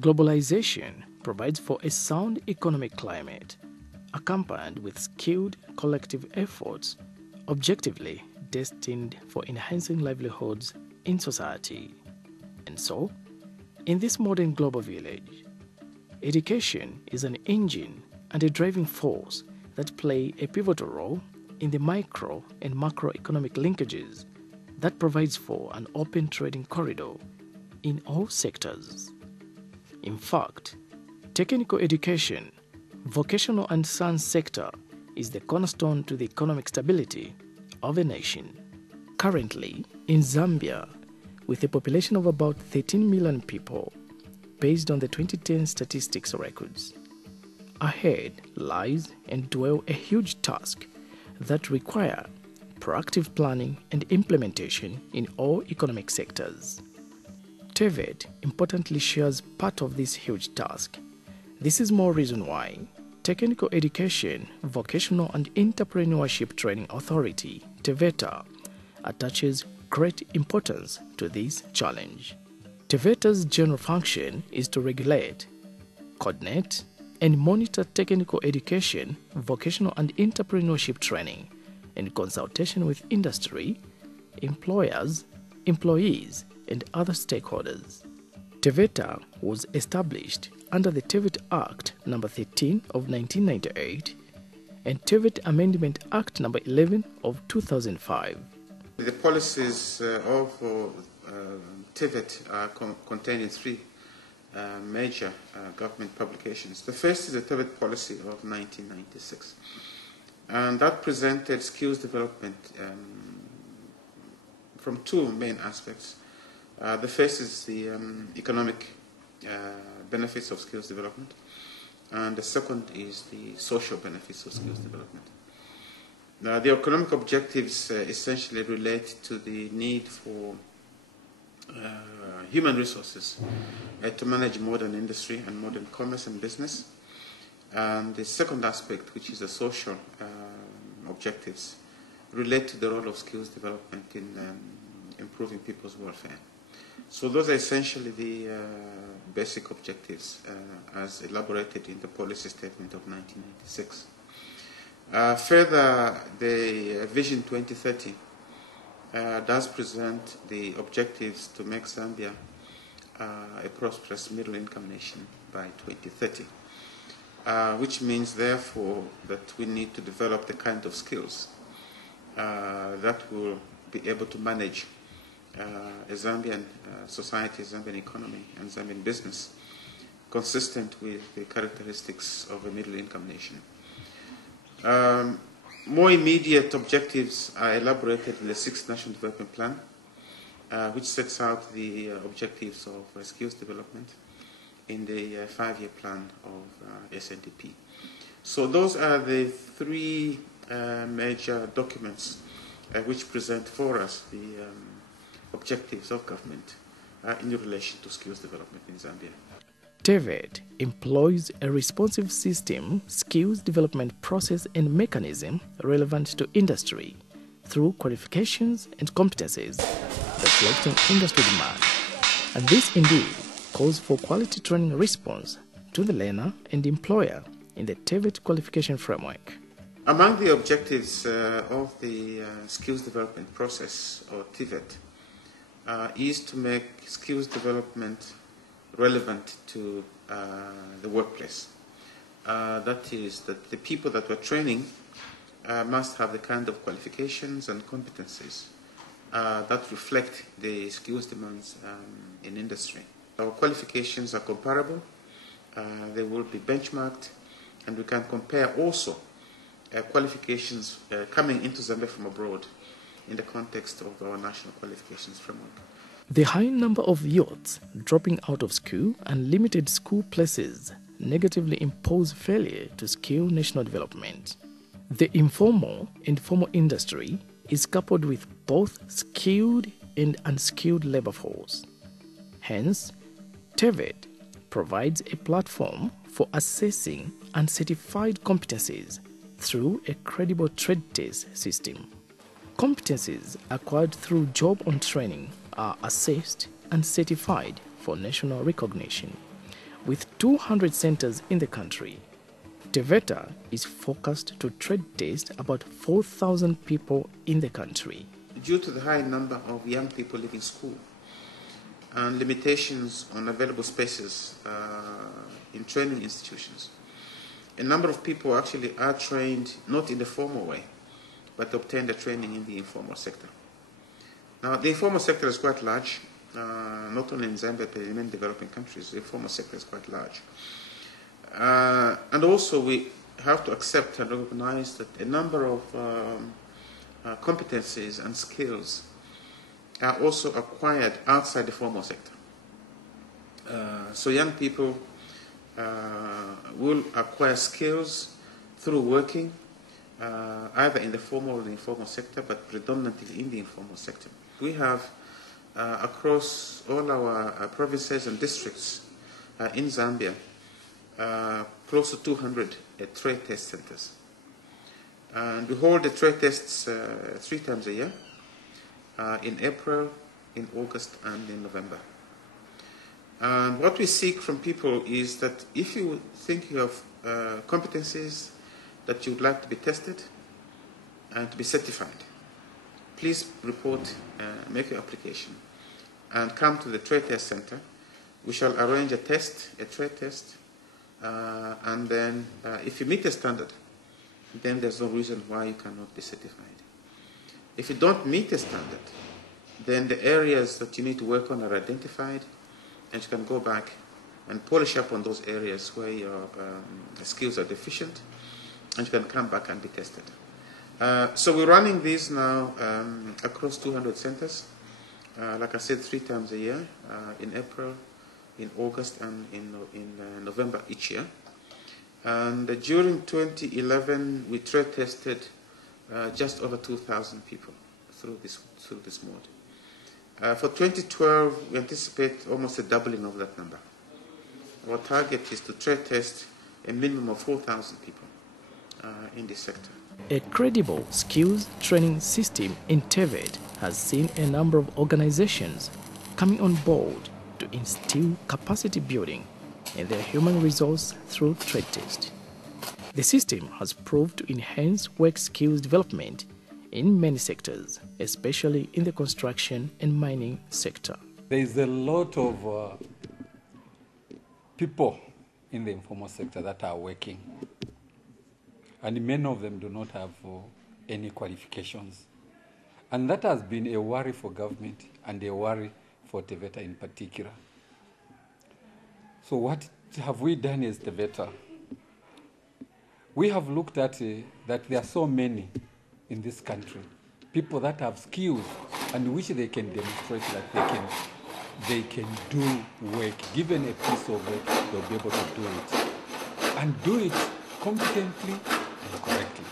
Globalization provides for a sound economic climate, accompanied with skilled collective efforts, objectively destined for enhancing livelihoods in society. And so, in this modern global village, education is an engine and a driving force that play a pivotal role in the micro and macroeconomic linkages that provides for an open trading corridor in all sectors. In fact, technical education, vocational and science sector is the cornerstone to the economic stability of a nation. Currently, in Zambia, with a population of about 13 million people, based on the 2010 statistics records, ahead lies and dwell a huge task that require proactive planning and implementation in all economic sectors. TEVETA importantly shares part of this huge task. This is more reason why Technical Education, Vocational and Entrepreneurship Training Authority, TEVETA, attaches great importance to this challenge. TEVETA's general function is to regulate, coordinate, and monitor technical education, vocational and entrepreneurship training, and consultation with industry, employers, employees, and other stakeholders. TEVETA was established under the TEVETA Act No. 13 of 1998 and TEVETA Amendment Act No. 11 of 2005. The policies of TEVETA are contained in three major government publications. The first is the TEVETA policy of 1996, and that presented skills development from two main aspects. The first is the economic benefits of skills development, and the second is the social benefits of skills development. The economic objectives essentially relate to the need for human resources to manage modern industry and modern commerce and business. And the second aspect, which is the social objectives, relate to the role of skills development in improving people's welfare. So those are essentially the basic objectives as elaborated in the policy statement of 1996. Further, the Vision 2030 does present the objectives to make Zambia a prosperous middle-income nation by 2030, which means, therefore, that we need to develop the kind of skills that will be able to manage a Zambian society, Zambian economy, and Zambian business consistent with the characteristics of a middle-income nation. More immediate objectives are elaborated in the 6th National Development Plan, which sets out the objectives of skills development in the 5-year plan of SNDP. So those are the three major documents which present for us the objectives of government in relation to skills development in Zambia. TEVETA employs a responsive system, skills development process and mechanism relevant to industry through qualifications and competencies reflecting industry demand. And this indeed calls for quality training response to the learner and employer in the TEVETA qualification framework. Among the objectives of the skills development process, or TEVETA, is to make skills development relevant to the workplace. That is, that the people that we're training must have the kind of qualifications and competencies that reflect the skills demands in industry. Our qualifications are comparable, they will be benchmarked, and we can compare also qualifications coming into Zambia from abroad in the context of our national qualifications framework. The high number of youths dropping out of school and limited school places negatively impose failure to skill national development. The informal and formal industry is coupled with both skilled and unskilled labor force. Hence, TEVETA provides a platform for assessing uncertified competencies through a credible trade test system. Competencies acquired through job-on training are assessed and certified for national recognition, With 200 centers in the country, TEVETA is focused to trade test about 4,000 people in the country. Due to the high number of young people leaving school and limitations on available spaces in training institutions, a number of people actually are trained not in the formal way, but obtain the training in the informal sector. Now, the informal sector is quite large, not only in Zambia, but in many developing countries. The informal sector is quite large. And also, we have to accept and recognize that a number of competencies and skills are also acquired outside the formal sector. So young people will acquire skills through working either in the formal or the informal sector, but predominantly in the informal sector. We have across all our provinces and districts in Zambia close to 200 trade test centers. And we hold the trade tests 3 times a year, in April, in August, and in November. And what we seek from people is that if you think you have competencies that you would like to be tested and to be certified, please report, make your application, and come to the trade test center. We shall arrange a trade test, and then if you meet the standard, then there's no reason why you cannot be certified. If you don't meet the standard, then the areas that you need to work on are identified, and you can go back and polish up on those areas where your skills are deficient, and you can come back and be tested. So we're running these now across 200 centers, like I said, 3 times a year, in April, in August, and in November each year. And during 2011, we trade tested just over 2,000 people through this mode. For 2012, we anticipate almost a doubling of that number. Our target is to trade test a minimum of 4,000 people in this sector. A credible skills training system in TEVETA has seen a number of organizations coming on board to instill capacity building in their human resource through trade test. The system has proved to enhance work skills development in many sectors, especially in the construction and mining sector. There is a lot of people in the informal sector that are working, and many of them do not have any qualifications. And that has been a worry for government and a worry for TEVETA in particular. So what have we done as TEVETA? We have looked at that there are so many in this country, people that have skills and which they can demonstrate that they can do work. Given a piece of work, they'll be able to do it. And do it competently and correctly.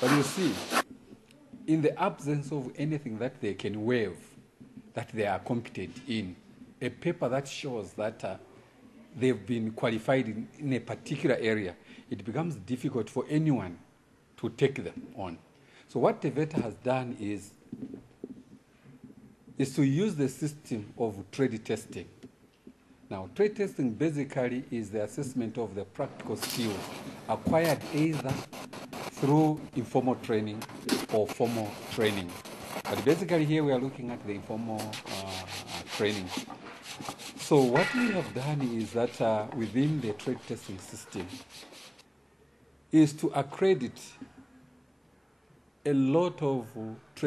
But you see, in the absence of anything that they can waive, that they are competent in, a paper that shows that they've been qualified in a particular area, it becomes difficult for anyone to take them on. So what TEVETA has done is to use the system of trade testing. Now, trade testing basically is the assessment of the practical skills acquired either through informal training or formal training. But basically here we are looking at the informal training. So what we have done is that within the trade testing system is to accredit a lot of trade